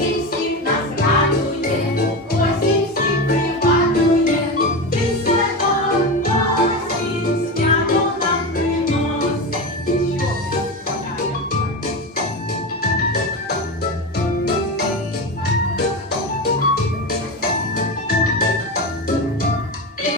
Six.